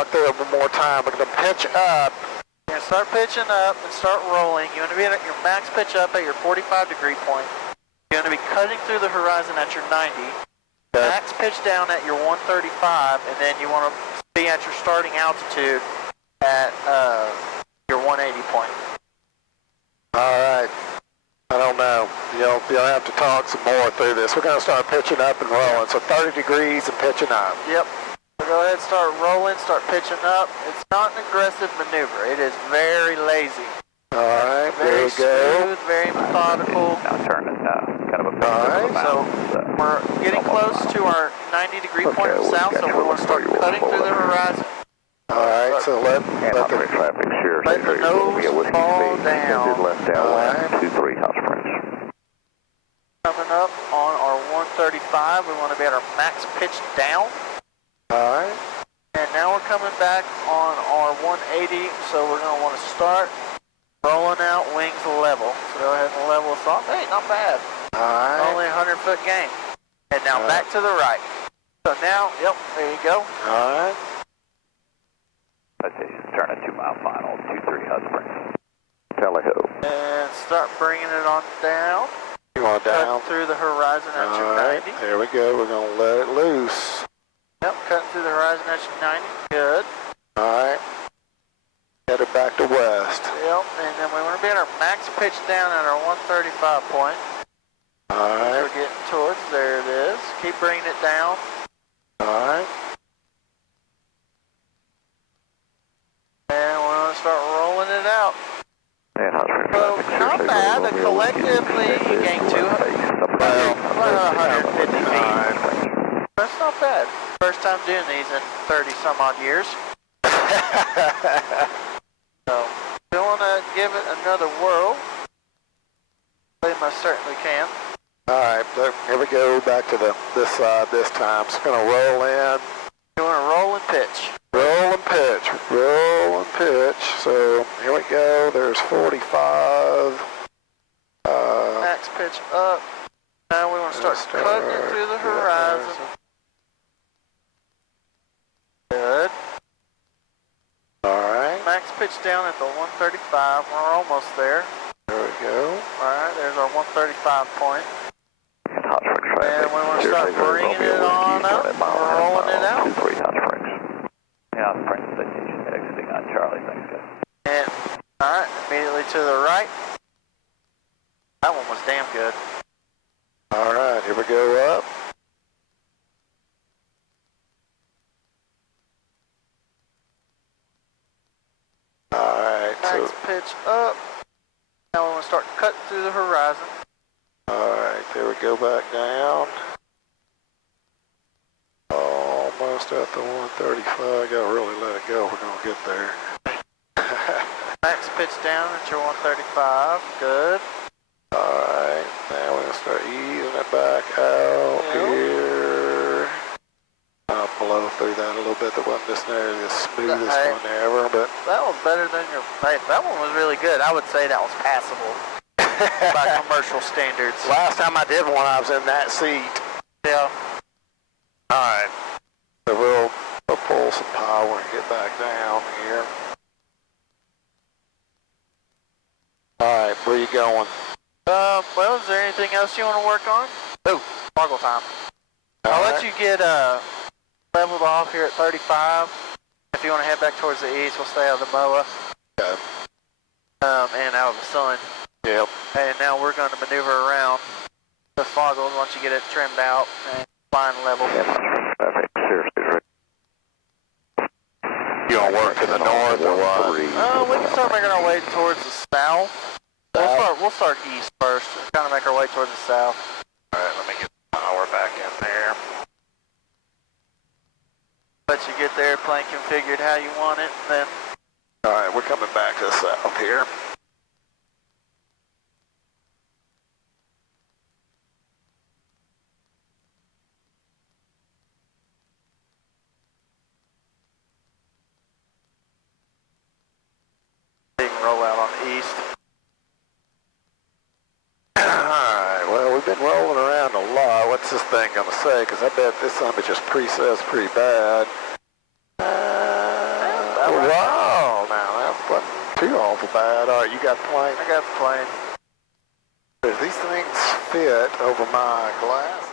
talk through it one more time. We're going to pitch up. You're going to start pitching up and start rolling. You want to be at your max pitch up at your 45-degree point. You're going to be cutting through the horizon at your 90. Okay. Max pitch down at your 135, and then you want to be at your starting altitude at your 180 point. All right. I don't know. You'll have to talk some more through this. We're going to start pitching up and rolling. So 30 degrees and pitching up. Yep. So go ahead and start rolling, start pitching up. It's not an aggressive maneuver. It is very lazy. All right, very there we go. Smooth, very methodical. Now turn it kind of a All right, so we're getting close to our 90-degree point of south, so we want to start cutting through the horizon. All right, so let the traffic share. Let the nose fall down. Left downwind, 23 hot springs. Coming up on our 135, we want to be at our max pitch down. All right. And now we're coming back on our 180, so we're going to want to start rolling out wings level. So go ahead and level us off. Hey, not bad. All right. Only a 100-foot gain. And now back to the right. So now, yep, there you go. All right. Citation, turn at 2 mile final, 23 hot springs. Tally-ho. And start bringing it on down. You want down? Cut through the horizon at your 90. There we go. We're going to let it loose. Yep, cutting through the horizon at your 90. Good. All right. Headed back to west. Yep, and then we want to be at our max pitch down at our 135 point. All right. We're getting towards, there it is. Keep bringing it down. All right. And we're going to start rolling it out. And hot springs So, traffic, not bad. Collectively, you gained 150 feet. That's not bad. First time doing these in 30 some odd years. So, if you want to give it another whirl, they most certainly can. All right, here we go back to this side this time. It's going to roll in. You want to roll and pitch. Roll and pitch. Roll and pitch. So here we go. There's 45. Max pitch up. Now we want to start cutting it through the horizon. Good. All right. Max pitch down at the 135. We're almost there. There we go. All right, there's our 135 point. And hot springs traffic. And we want to start bringing it on up, rolling it out. 23 hot springs. And hot springs citation exiting on Charlie. Thanks, guys. And, all right, immediately to the right. That one was damn good. All right, here we go up. All right. Max pitch up. Now we want to start cutting through the horizon. All right, there we go back down. Almost at the 135. Got to really let it go. We're going to get there. Max pitch down at your 135. Good. All right, now we're going to start easing it back out here. I'll blow through that a little bit. That wasn't necessarily the smoothest one ever, but that was better than your. That one was really good. I would say that was passable by commercial standards. Last time I did one, I was in that seat. Yeah. All right, so we'll pull some power and get back down here. All right, where you going? Well, is there anything else you want to work on? Oh, Fargo time. I'll let you get leveled off here at 35. If you want to head back towards the east, we'll stay out of the MOA. Okay. And out of the sun. Yep. And now we're going to maneuver around the Foggles once you get it trimmed out and flying level. You want to work to the north or what? We can start making our way towards the south. We'll start east first and kind of make our way towards the south. All right, let me get the power back in there. Let you get there, plane configured how you want it, then. All right, we're coming back to the south here. You can roll out on the east. Alright, well, we've been rolling around a lot. What's this thing going to say? Because I bet this son just pre-says pretty bad. too awful bad. All right, you got the plane? I got the plane. These things fit over my glass.